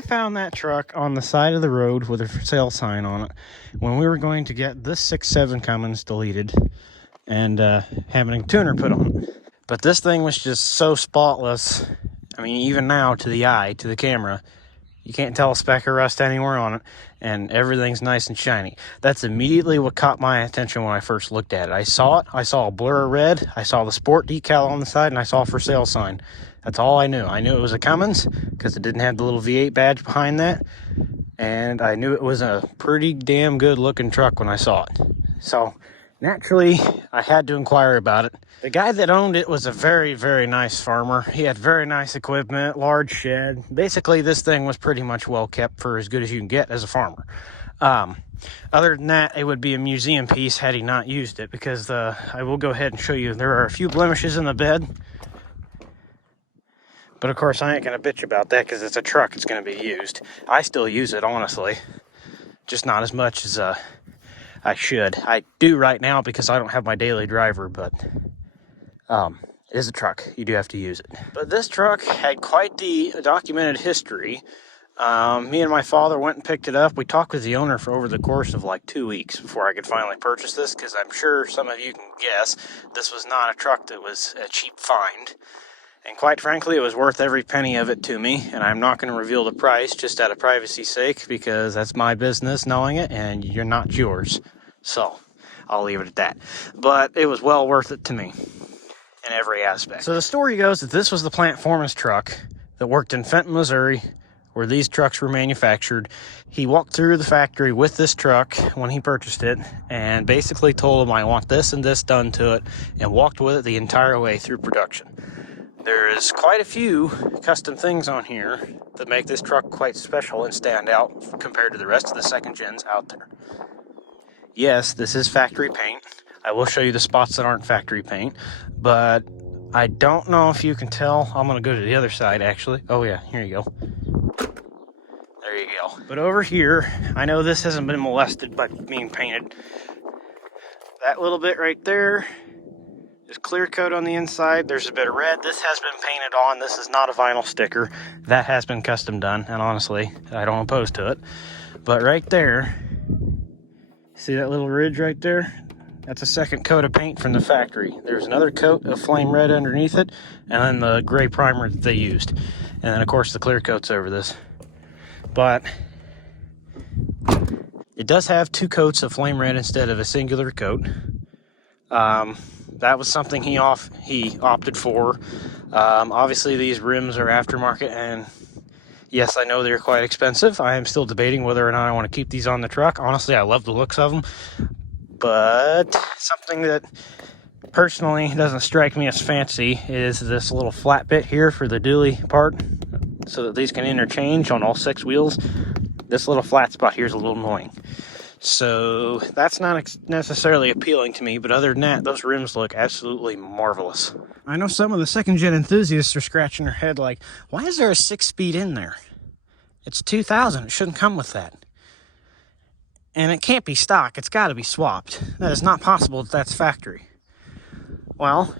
I found that truck on the side of the road with a for sale sign on it when we were going to get this 6.7 Cummins deleted and having a tuner put on it. But this thing was just so spotless. I mean, even now to the eye, to the camera, you can't tell a speck of rust anywhere on it, and everything's nice and shiny. That's immediately what caught my attention when I first looked at it. I saw a blur of red, I saw the sport decal on the side, and I saw a for sale sign. That's all I knew. I knew it was a Cummins because it didn't have the little V8 badge behind that, and I knew it was a pretty damn good looking truck when I saw it. So naturally, I had to inquire about it. The guy that owned it was a very, very nice farmer. He had very nice equipment, large shed. Basically, this thing was pretty much well kept for as good as you can get as a farmer. Other than that, it would be a museum piece had he not used it, because I will go ahead and show you there are a few blemishes in the bed. But of course, I ain't going to bitch about that because it's a truck. It's going to be used. I still use it, honestly. Just not as much as I should. I do right now because I don't have my daily driver, but it is a truck. You do have to use it. But this truck had quite the documented history. Me and my father went and picked it up. We talked with the owner for over the course of like 2 weeks before I could finally purchase this, because I'm sure some of you can guess this was not a truck that was a cheap find. And quite frankly, it was worth every penny of it to me, and I'm not going to reveal the price just out of privacy's sake, because that's my business knowing it, and you're not yours. So, I'll leave it at that. But it was well worth it to me in every aspect. So the story goes that this was the plant foreman's truck that worked in Fenton, Missouri, where these trucks were manufactured. He walked through the factory with this truck when he purchased it, and basically told him, I want this and this done to it, and walked with it the entire way through production. There is quite a few custom things on here that make this truck quite special and stand out compared to the rest of the second gens out there. Yes, this is factory paint. I will show you the spots that aren't factory paint, but I don't know if you can tell. I'm going to go to the other side, actually. Oh yeah, here you go. There you go. But over here, I know this hasn't been molested by being painted. That little bit right there, there's clear coat on the inside. There's a bit of red. This has been painted on. This is not a vinyl sticker. That has been custom done, and honestly, I don't oppose to it. But right there, see that little ridge right there? That's a second coat of paint from the factory. There's another coat of flame red underneath it, and then the gray primer that they used. And then, of course, the clear coat's over this. But it does have 2 coats of flame red instead of a singular coat. That was something he opted for. Obviously, these rims are aftermarket, and yes, I know they're quite expensive. I am still debating whether or not I want to keep these on the truck. Honestly, I love the looks of them, but something that personally doesn't strike me as fancy is this little flat bit here for the dually part, so that these can interchange on all 6 wheels. This little flat spot here is a little annoying. So that's not necessarily appealing to me, but other than that, those rims look absolutely marvelous. I know some of the second-gen enthusiasts are scratching their head like, why is there a 6-speed in there? It's 2000. It shouldn't come with that. And it can't be stock. It's got to be swapped. That is not possible that that's factory. Well,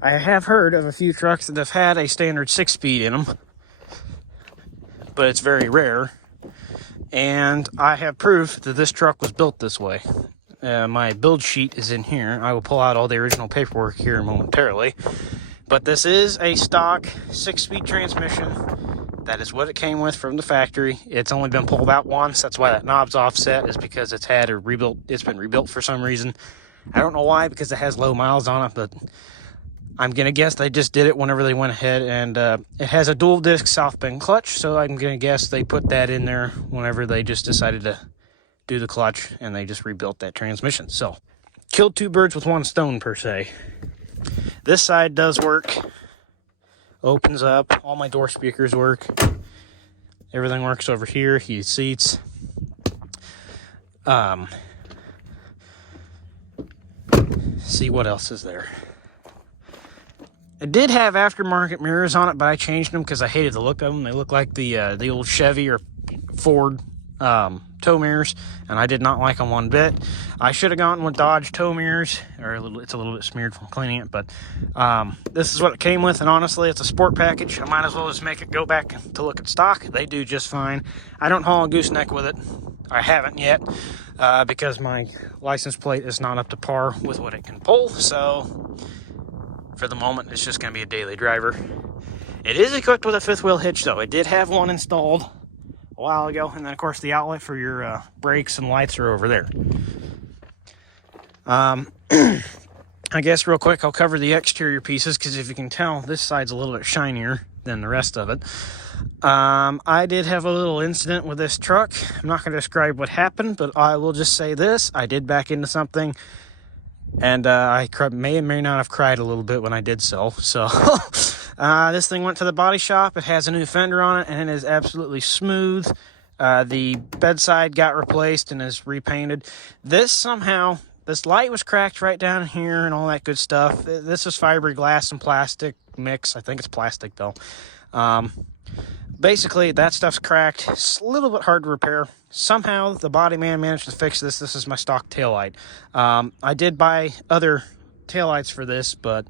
I have heard of a few trucks that have had a standard 6-speed in them, but it's very rare. And I have proof that this truck was built this way. My build sheet is in here. I will pull out all the original paperwork here momentarily. But this is a stock 6-speed transmission. That is what it came with from the factory. It's only been pulled out once. That's why that knob's offset, is because it's been rebuilt for some reason. I don't know why, because it has low miles on it, but I'm going to guess they just did it whenever they went ahead, and it has a dual disc South Bend clutch, so I'm going to guess they put that in there whenever they just decided to do the clutch, and they just rebuilt that transmission. So, killed 2 birds with 1 stone, per se. This side does work. Opens up. All my door speakers work. Everything works over here. Heated seats. See what else is there. It did have aftermarket mirrors on it, but I changed them because I hated the look of them. They look like the old Chevy or Ford tow mirrors, and I did not like them one bit. I should have gone with Dodge tow mirrors, or it's a little bit smeared from cleaning it, but this is what it came with, and honestly, it's a sport package. I might as well just make it go back to look at stock. They do just fine. I don't haul a gooseneck with it. I haven't yet, because my license plate is not up to par with what it can pull, so for the moment, it's just going to be a daily driver. It is equipped with a fifth wheel hitch, though. It did have one installed a while ago, and then of course the outlet for your brakes and lights are over there. I guess real quick I'll cover the exterior pieces, because if you can tell, this side's a little bit shinier than the rest of it. I did have a little incident with this truck. I'm not going to describe what happened, but I will just say this: I did back into something, and I may or may not have cried a little bit when I did so. This thing went to the body shop. It has a new fender on it, and it is absolutely smooth. The bedside got replaced and is repainted. This light was cracked right down here and all that good stuff. This is fiberglass and plastic mix. I think it's plastic, though. Basically, that stuff's cracked. It's a little bit hard to repair. Somehow, the body man managed to fix this. This is my stock taillight. I did buy other taillights for this, but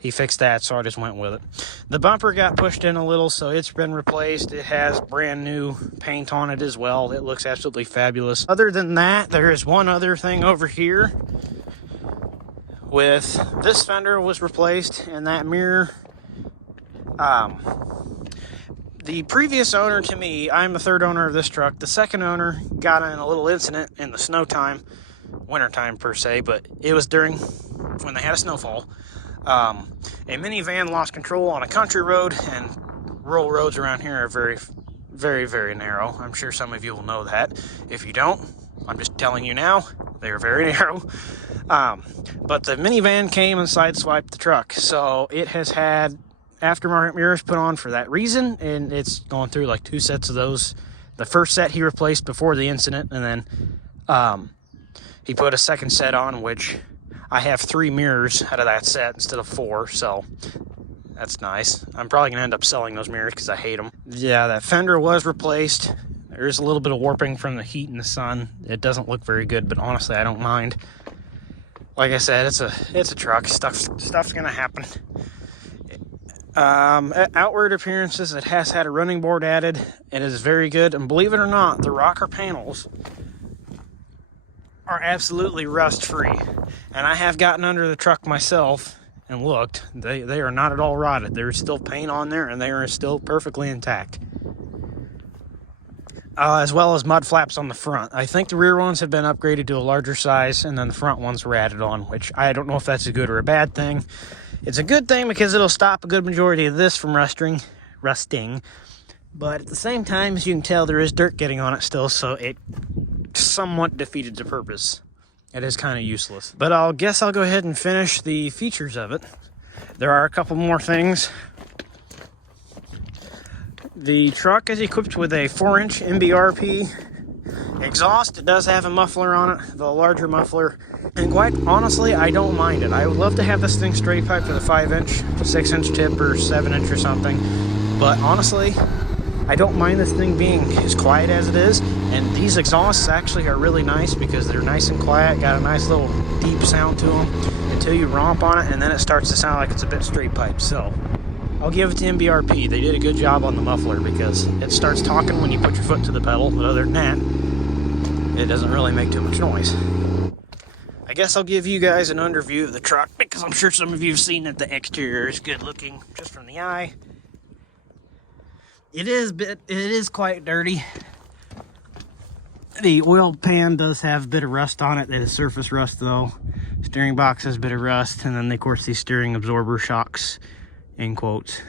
he fixed that, so I just went with it. The bumper got pushed in a little, so it's been replaced. It has brand new paint on it as well. It looks absolutely fabulous. Other than that, there is one other thing over here. With this fender was replaced, and that mirror. The previous owner to me, I'm the third owner of this truck. The second owner got in a little incident in the snow time, winter time per se, but it was during when they had a snowfall. A minivan lost control on a country road, and rural roads around here are very, very, very narrow. I'm sure some of you will know that. If you don't, I'm just telling you now, they are very narrow. But the minivan came and sideswiped the truck, so it has had aftermarket mirrors put on for that reason, and it's gone through like 2 sets of those. The first set he replaced before the incident, and then he put a second set on, which I have 3 mirrors out of that set instead of 4, so that's nice. I'm probably going to end up selling those mirrors because I hate them. Yeah, that fender was replaced. There's a little bit of warping from the heat and the sun. It doesn't look very good, but honestly, I don't mind. Like I said, it's a truck. Stuff's going to happen. Outward appearances, it has had a running board added. It is very good, and believe it or not, the rocker panels are absolutely rust free, and I have gotten under the truck myself and looked. They are not at all rotted. There's still paint on there, and they are still perfectly intact, as well as mud flaps on the front. I think the rear ones have been upgraded to a larger size, and then the front ones were added on, which I don't know if that's a good or a bad thing. It's a good thing because it'll stop a good majority of this from rusting, but at the same time, as you can tell, there is dirt getting on it still, so it somewhat defeated the purpose. It is kind of useless. But I guess I'll go ahead and finish the features of it. There are a couple more things. The truck is equipped with a 4-inch MBRP exhaust. It does have a muffler on it, the larger muffler. And quite honestly, I don't mind it. I would love to have this thing straight pipe with a 5-inch, 6-inch tip, or 7-inch or something. But honestly, I don't mind this thing being as quiet as it is. And these exhausts actually are really nice because they're nice and quiet, got a nice little deep sound to them until you romp on it, and then it starts to sound like it's a bit straight pipe. So I'll give it to MBRP. They did a good job on the muffler because it starts talking when you put your foot to the pedal, but other than that, it doesn't really make too much noise. I guess I'll give you guys an underview of the truck because I'm sure some of you have seen that the exterior is good looking just from the eye. It is quite dirty. The oil pan does have a bit of rust on it. It is surface rust though. Steering box has a bit of rust, and then of course these steering absorber shocks, in quotes,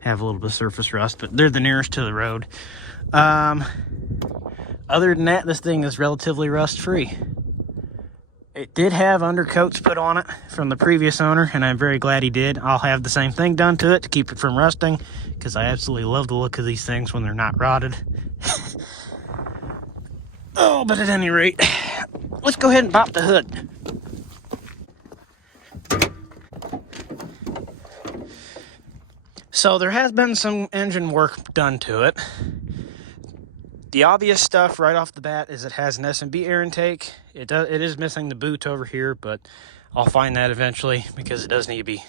have a little bit of surface rust, but they're the nearest to the road. Other than that, this thing is relatively rust free. It did have undercoats put on it from the previous owner, and I'm very glad he did. I'll have the same thing done to it to keep it from rusting, because I absolutely love the look of these things when they're not rotted. Oh, but at any rate, let's go ahead and pop the hood. So there has been some engine work done to it. The obvious stuff right off the bat is it has an S&B air intake. It is missing the boot over here, but I'll find that eventually because it does need to be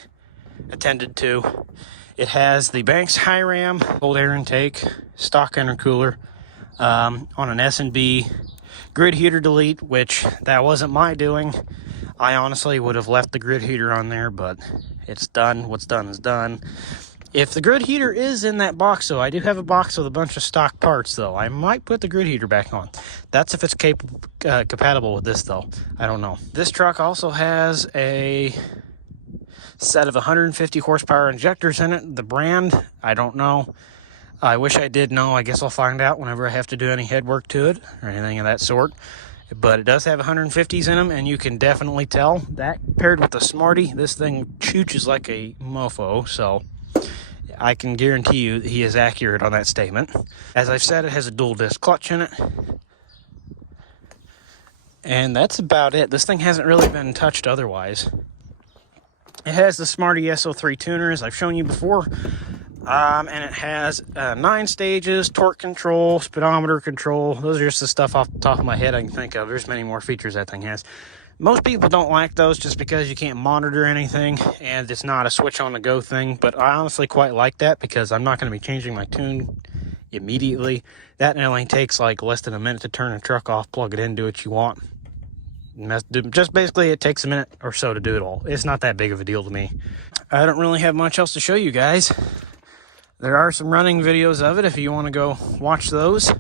attended to. It has the Banks high ram cold air intake, stock intercooler, on an S&B grid heater delete, which that wasn't my doing. I honestly would have left the grid heater on there, but it's done. What's done is done. If the grid heater is in that box, though, I do have a box with a bunch of stock parts, though. I might put the grid heater back on. That's if it's compatible with this, though. I don't know. This truck also has a set of 150 horsepower injectors in it. The brand, I don't know. I wish I did know. I guess I'll find out whenever I have to do any head work to it or anything of that sort. But it does have 150s in them, and you can definitely tell that paired with the Smarty, this thing chooches like a mofo, so I can guarantee you he is accurate on that statement. As I've said, it has a dual disc clutch in it. And that's about it. This thing hasn't really been touched otherwise. It has the Smarty SO3 tuner, as I've shown you before. And it has 9 stages, torque control, speedometer control. Those are just the stuff off the top of my head I can think of. There's many more features that thing has. Most people don't like those just because you can't monitor anything and it's not a switch on the go thing, but I honestly quite like that because I'm not going to be changing my tune immediately. That only takes like less than a minute to turn the truck off, plug it in, do what you want. Just basically it takes a minute or so to do it all. It's not that big of a deal to me. I don't really have much else to show you guys. There are some running videos of it if you want to go watch those.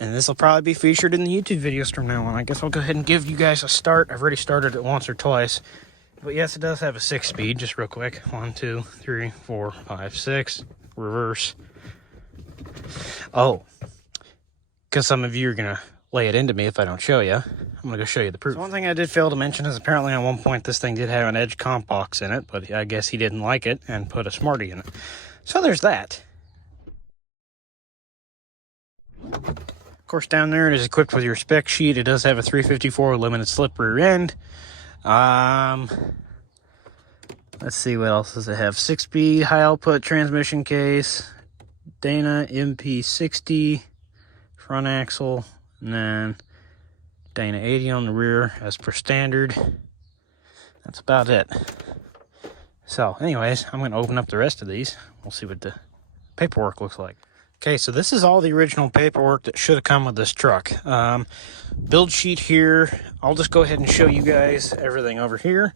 And this will probably be featured in the YouTube videos from now on. I guess I'll go ahead and give you guys a start. I've already started it once or twice. But yes, it does have a 6-speed, just real quick. 1, 2, 3, 4, 5, 6. Reverse. Oh. Because some of you are going to lay it into me if I don't show you. I'm going to go show you the proof. So one thing I did fail to mention is apparently at one point this thing did have an edge comp box in it. But I guess he didn't like it and put a Smarty in it. So there's that. Of course, down there it is equipped with your spec sheet. It does have a 354 limited slip rear end. Let's see, what else does it have? 6-speed high output transmission case, Dana MP60 front axle, and then Dana 80 on the rear as per standard. That's about it. So anyways, I'm going to open up the rest of these. We'll see what the paperwork looks like. Okay, so this is all the original paperwork that should have come with this truck. Build sheet here. I'll just go ahead and show you guys everything over here.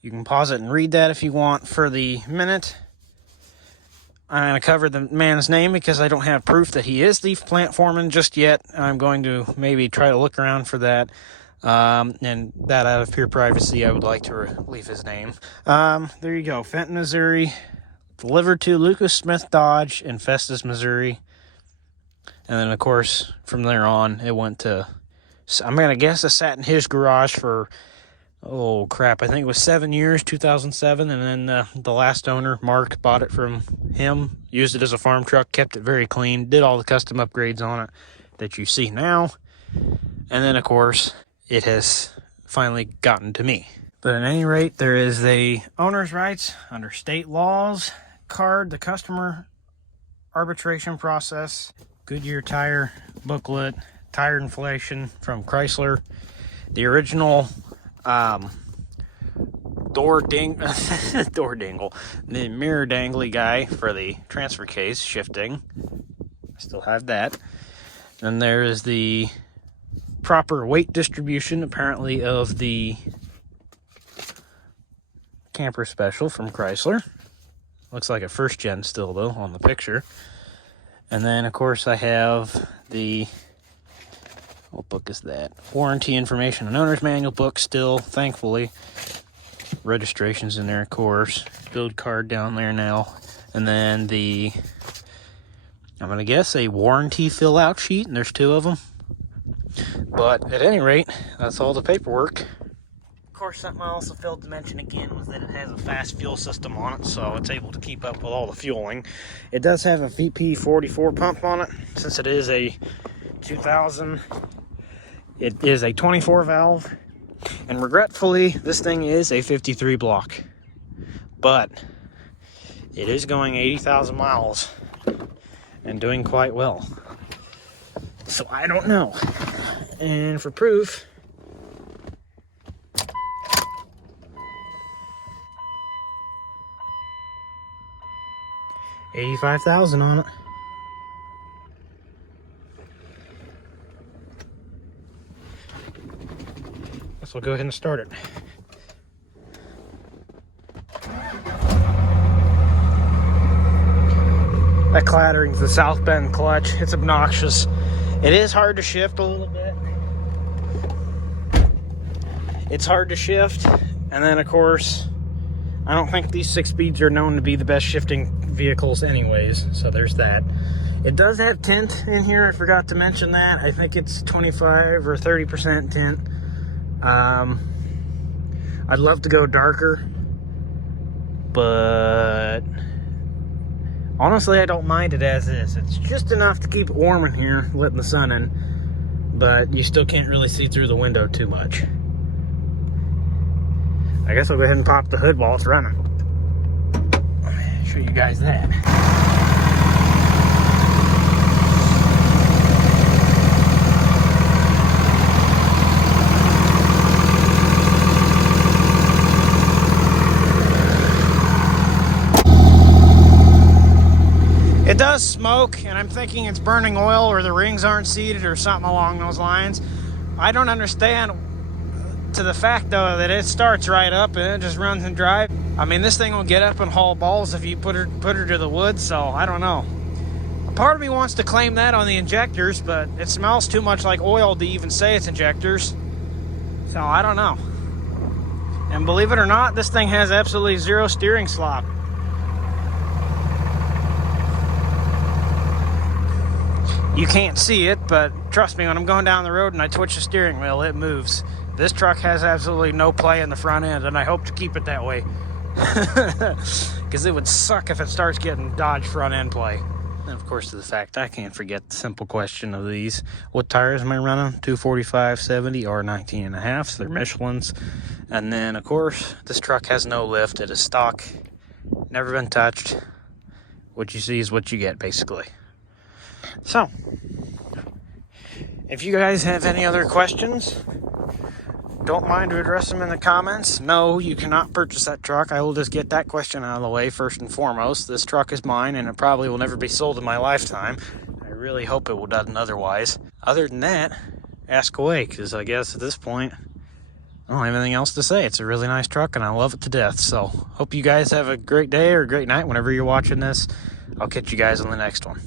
You can pause it and read that if you want for the minute. I'm going to cover the man's name because I don't have proof that he is the plant foreman just yet. I'm going to maybe try to look around for that. And that out of pure privacy, I would like to leave his name. There you go, Fenton, Missouri. Delivered to Lucas Smith Dodge in Festus, Missouri. And then, of course, from there on, it went to, I'm going to guess it sat in his garage for, oh, crap, I think it was 7 years, 2007. And then the last owner, Mark, bought it from him, used it as a farm truck, kept it very clean, did all the custom upgrades on it that you see now. And then, of course, it has finally gotten to me. But at any rate, there is a owner's rights under state laws card, the customer arbitration process, Goodyear tire booklet, tire inflation from Chrysler, the original door dingle, the mirror dangly guy for the transfer case shifting. I still have that. Then there is the proper weight distribution, apparently, of the camper special from Chrysler. Looks like a first gen still, though, on the picture. And then, of course, I have the, what book is that? Warranty information and owner's manual book still, thankfully. Registration's in there, of course. Build card down there now. And then the, I'm going to guess, a warranty fill-out sheet, and there's 2 of them. But at any rate, that's all the paperwork. Of course, something I also failed to mention again was that it has a fast fuel system on it, so it's able to keep up with all the fueling. It does have a VP44 pump on it, since it is a 2000. It is a 24 valve, and regretfully, this thing is a 53 block. But It is going 80,000 miles and doing quite well. So I don't know. And for proof, $85,000 on it. Guess we'll go ahead and start it. That clattering's the South Bend clutch. It's obnoxious. It is hard to shift a little bit. It's hard to shift. And then, of course, I don't think these 6-speeds are known to be the best shifting vehicles anyways. So there's that. It does have tint in here. I forgot to mention that. I think it's 25 or 30% tint. I'd love to go darker, but honestly, I don't mind it as is. It's just enough to keep it warm in here, letting the sun in, but you still can't really see through the window too much. I guess I'll go ahead and pop the hood while it's running. Show you guys that. It does smoke, and I'm thinking it's burning oil or the rings aren't seated or something along those lines. I don't understand to the fact, though, that it starts right up and it just runs and drives. I mean, this thing will get up and haul balls if you put her to the wood, so I don't know. A part of me wants to claim that on the injectors, but it smells too much like oil to even say it's injectors. So I don't know. And believe it or not, this thing has absolutely zero steering slop. You can't see it, but trust me, when I'm going down the road and I twitch the steering wheel, it moves. This truck has absolutely no play in the front end, and I hope to keep it that way. Because it would suck if it starts getting Dodge front end play. And of course, to the fact, I can't forget the simple question of these. What tires am I running? 245, 70, or 19 and a half. So they're Michelin's. And then, of course, this truck has no lift. It is stock. Never been touched. What you see is what you get, basically. So, if you guys have any other questions, don't mind to address them in the comments. No, you cannot purchase that truck. I will just get that question out of the way first and foremost. This truck is mine, and it probably will never be sold in my lifetime. I really hope it will doesn't otherwise. Other than that, ask away, because I guess at this point, I don't have anything else to say. It's a really nice truck, and I love it to death. So, hope you guys have a great day or a great night whenever you're watching this. I'll catch you guys on the next one.